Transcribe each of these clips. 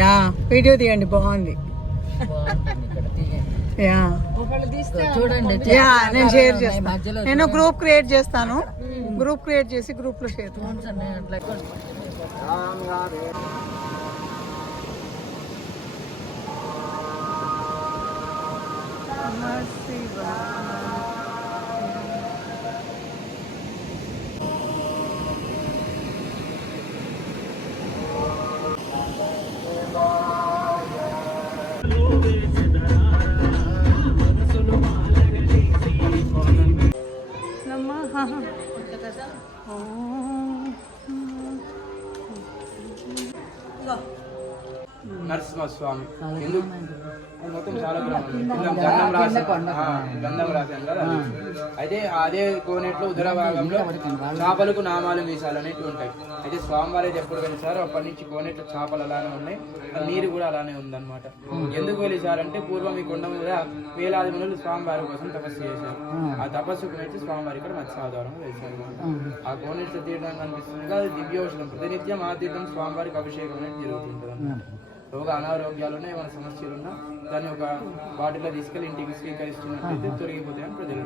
Yeah video తీయండి, బాగుంది. Yeah చూడండి, యా నేను షేర్ చేస్తాను. నేను గ్రూప్ క్రియేట్ చేస్తాను. గ్రూప్ క్రియేట్ చేసి గ్రూప్ లో షేర్ నరసింహస్వామి ఎందుకు మొత్తం చాలా గంధం రాశాను కదా. అయితే అదే కోనేట్లో ఉదర భాగంలో చేపలకు నామాలు మీసాలు అనేవి ఉంటాయి. అయితే స్వామివారు అయితే ఎప్పుడు వెలిసారో అప్పటి నుంచి కోనేట్లో చేపలు అలానే ఉన్నాయి, నీరు కూడా అలానే ఉందన్నమాట. ఎందుకు వెలిసారంటే పూర్వం ఈ కొండ మీద వేలాది మంది స్వామివారి కోసం తపస్సు చేశారు. ఆ తపస్సుకు వచ్చి స్వామివారి ఇక్కడ మత్స్యావతారం వెలిసారు. ఆ కోనేట్లో తీర్థం కనిపిస్తుంది, అది దివ్యౌషధం. ప్రతినిత్యం ఆ తీర్థం స్వామివారికి అభిషేకం అనేది జరుగుతుంటుంది అన్నమాట. రోగ అనారోగ్యాలున్నా ఏమైనా సమస్యలున్నా దాన్ని ఒక బాటిల్లో తీసుకెళ్ళి ఇంటికి స్వీకరిస్తున్నట్లయితే తొలగిపోతాయని ప్రజలు.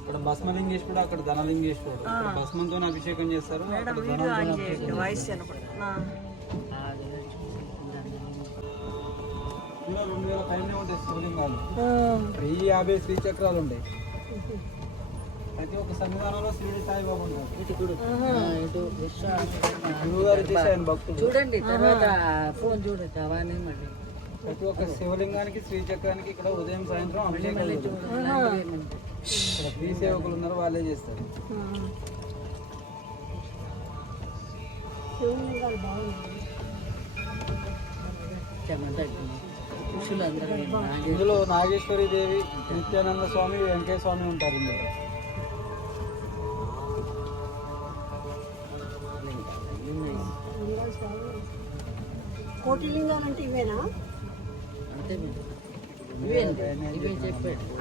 ఇక్కడ భస్మలింగేశ్వరుడు, అక్కడ ధనలింగేశ్వరుడు. భస్మంతో అభిషేకం చేస్తారు. 2000 పైన ఉంటాయి శివలింగాలు. 1050 శ్రీచక్రాలు ఉంటాయి. ప్రతి ఒక్క సన్నిధానంలో శ్రీ సాయిబాబా ఉంటారు. గురువుగారు చేశారు భక్తులు. చూడండి తర్వాత ఫోన్ చూడండి అవన్నీ మళ్ళీ. ప్రతి ఒక్క శివలింగానికి శ్రీచక్రానికి ఇక్కడ ఉదయం సాయంత్రం అభిషేకాలు. ఇక్కడ స్త్రీ సేవకులు ఉన్నారు, వాళ్ళే చేస్తారు. ఇందులో నాగేశ్వరి దేవి, నిత్యానంద స్వామి, వెంకయ్య స్వామి ఉంటారు. కోటిలింగాలంటే ఇవేనా?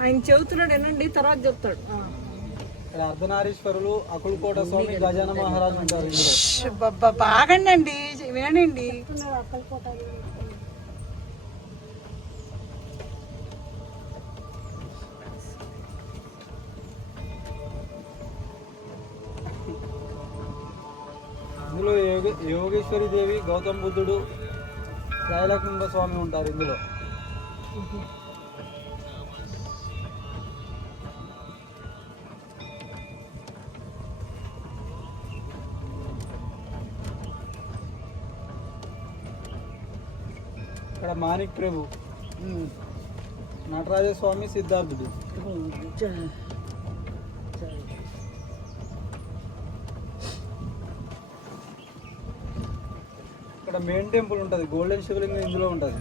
ఆయన చెబుతున్నాడు ఏనండి, తర్వాత చెప్తాడు. ఇక్కడ అర్ధనారీశ్వరులు, అకులకోట స్వామి, గజాన మహారాజు ఉంటారు. బాగండి వినండి. ఇందులో యోగేశ్వరి దేవి, గౌతమ్ బుద్ధుడు, త్రైలకుండ స్వామి ఉంటారు. ఇందులో ఇక్కడ మాణిక్ ప్రభు, నటరాజస్వామి, సిద్ధార్థుడు. ఇక్కడ మెయిన్ టెంపుల్ ఉంటుంది, గోల్డెన్ శివలింగం ఇందులో ఉంటుంది.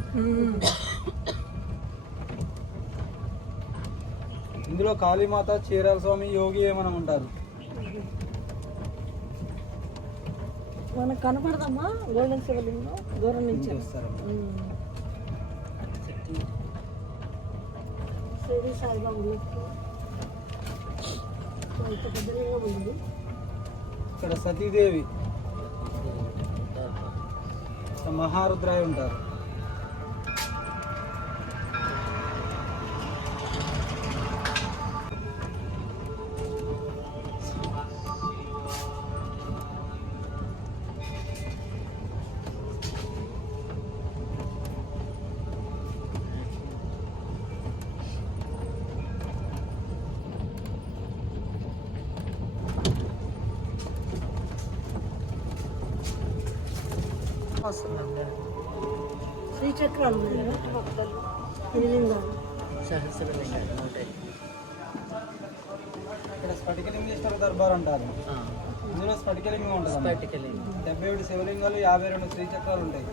ఇందులో కాళీమాత, చీరాల స్వామి, యోగి ఏమని ఉంటారు. మనకు కనపడదమ్మా గోల్డెన్ శివలింగం దూరం నుంచి వస్తారు. శ్రీ సాయిబాబు ఇక్కడ సతీదేవి, మహారుద్రాయ ఉంటారు. శ్రీచక్రాలు ఇక్కడ స్ఫటికలింగేశ్వర దర్బార్ అంటారు. ఇందులో స్ఫటికలింగం ఉంటుంది. 77 శివలింగాలు, 52 శ్రీచక్రాలు ఉంటాయి.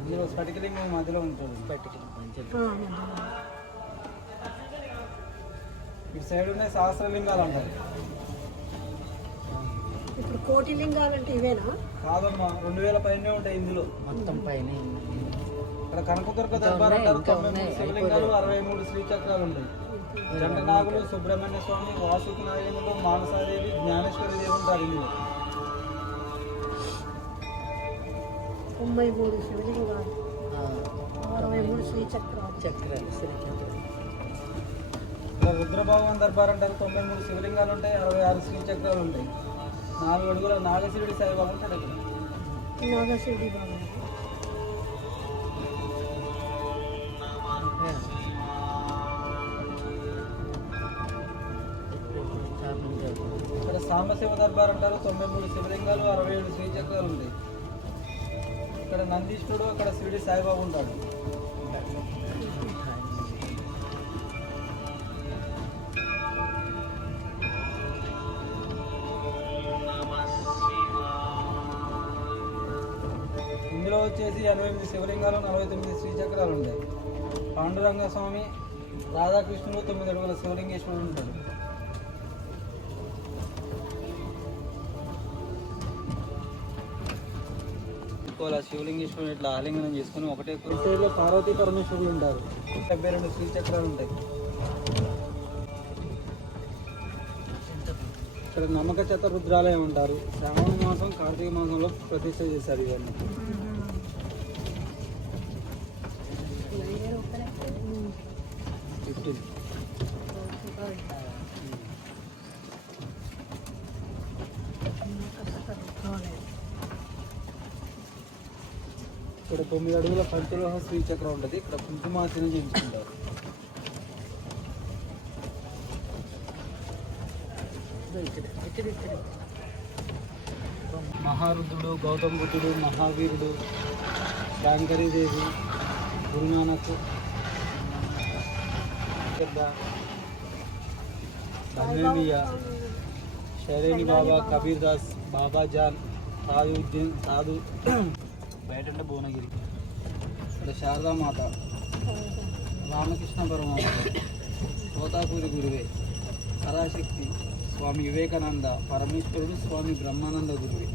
ఇందులో స్ఫటికలింగం మధ్యలో ఉంటుంది. ఇటు సైడ్ ఉన్నాయి సహస్రలింగాలు అంటారు. ఇప్పుడు కోటి లింగాలు అంటే ఇవేనా? కాదమ్మా, 2000 పైనే ఉంటాయి. ఇందులో మొత్తం పైన ఇక్కడ కనకదుర్గ దర్బార్ అంటారు. 93 శివలింగాలు, 63 శ్రీచక్రాలు ఉంటాయి. జంట నాగులు, సుబ్రహ్మణ్య స్వామి, వాసుకి నారాయణుడు, మానసాదేవి, జ్ఞానేశ్వరి దేవి ఉంటారు ఇందులో. 93 శివలింగాలు, 63 శ్రీచక్రాలు. చక్రాలు శ్రీచక్రాలు. ఇక్కడ రుద్రభగవాన్ దర్బార్ అంటారు. 93 శివలింగాలు ఉంటాయి, 66 శ్రీచక్రాలు ఉంటాయి. 4 అడుగుల నాగశివుడి సాయిబాబా ఉంటాడు ఇక్కడ. నాగశివుడి బాబా. ఇక్కడ సాంబశివ దర్బార్ అంటారు. 93 శివలింగాలు, 67 శ్రీచక్రాలు ఉంటాయి. ఇక్కడ నందీశ్వరుడు, అక్కడ శివుడి సాయిబాబా ఉంటాడు. ఇందులో వచ్చేసి 88 శివలింగాలు, 49 శ్రీచక్రాలు ఉంటాయి. పాండురంగ స్వామి, రాధాకృష్ణుడు, 9 అడుగుల శివలింగేశ్వరుడు ఉంటాడు. శివలింగేశ్వరుడు ఇట్లా ఆలింగనం చేసుకుని ఒకటే పేరులో పార్వతీ పరమేశ్వరులు ఉంటారు. 72 శ్రీచక్రాలు ఉంటాయి. ఇక్కడ నమ్మక చతురుద్రాలయం ఉంటారు. శ్రావణ మాసం, కార్తీక మాసంలో ప్రతిష్ట చేశారు ఇవన్నీ. ఇక్కడ 9 అడుగుల పంచలోహ శ్రీచక్రం ఉంటుంది. ఇక్కడ కుంకుమార్చన చేయించుకుంటారు. మహారుద్రుడు, గౌతమ బుద్ధుడు, మహావీరుడు, శాంకరీదేవి, గురునానక్, బహ్మేమియా, షైరేని బాబా, కబీర్ దాస్, బాబా జాన్, తాజుద్దీన్, సాధు బయట అంటే భువనగిరి. ఇక్కడ శారదామాత, రామకృష్ణ పరమాత్మ, తోతాపూరి గురువే, పరాశక్తి, స్వామి వివేకానంద, పరమేశ్వరుడు, స్వామి బ్రహ్మానంద గురువే.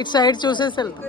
ఇటు సైడ్ చూసేసి వెళ్తాం.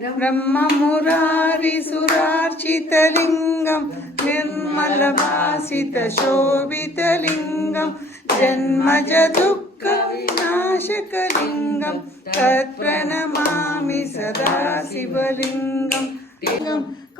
బ్రహ్మమురారి సురార్చితలింగం నిర్మల భాసిత శోభితలింగం జన్మజ దుఃఖ వినాశకలింగం తత్ప్రణమామి సదా శివలింగం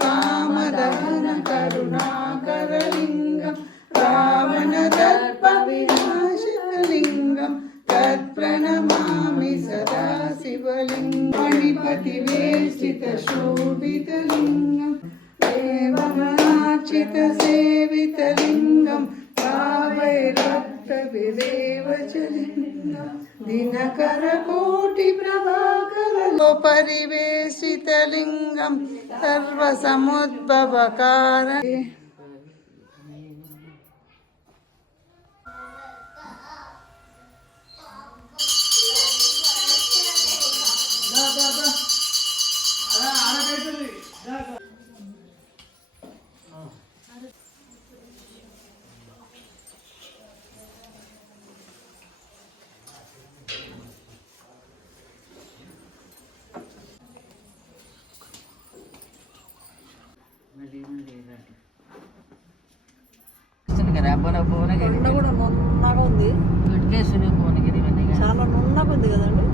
కామదహన కరుణాకరలింగం రావణ దర్ప వినాశకలింగం తత్ప్రణమామి సదా శివలింగం గణపతి వేష్టిత శోభితలింగం దేవగణార్చిత సేవితలింగం భావైరక్త విదేవచలింగం దినకర కోటి ప్రభాకర పరివేషితలింగం సర్వసముద్భవకార కదా భువనగిరి కూడా నున్నగా ఉంది, గుడ్కేసుని భువనగిరి ఇవన్నీ చాలా నున్నగా ఉంది కదండి.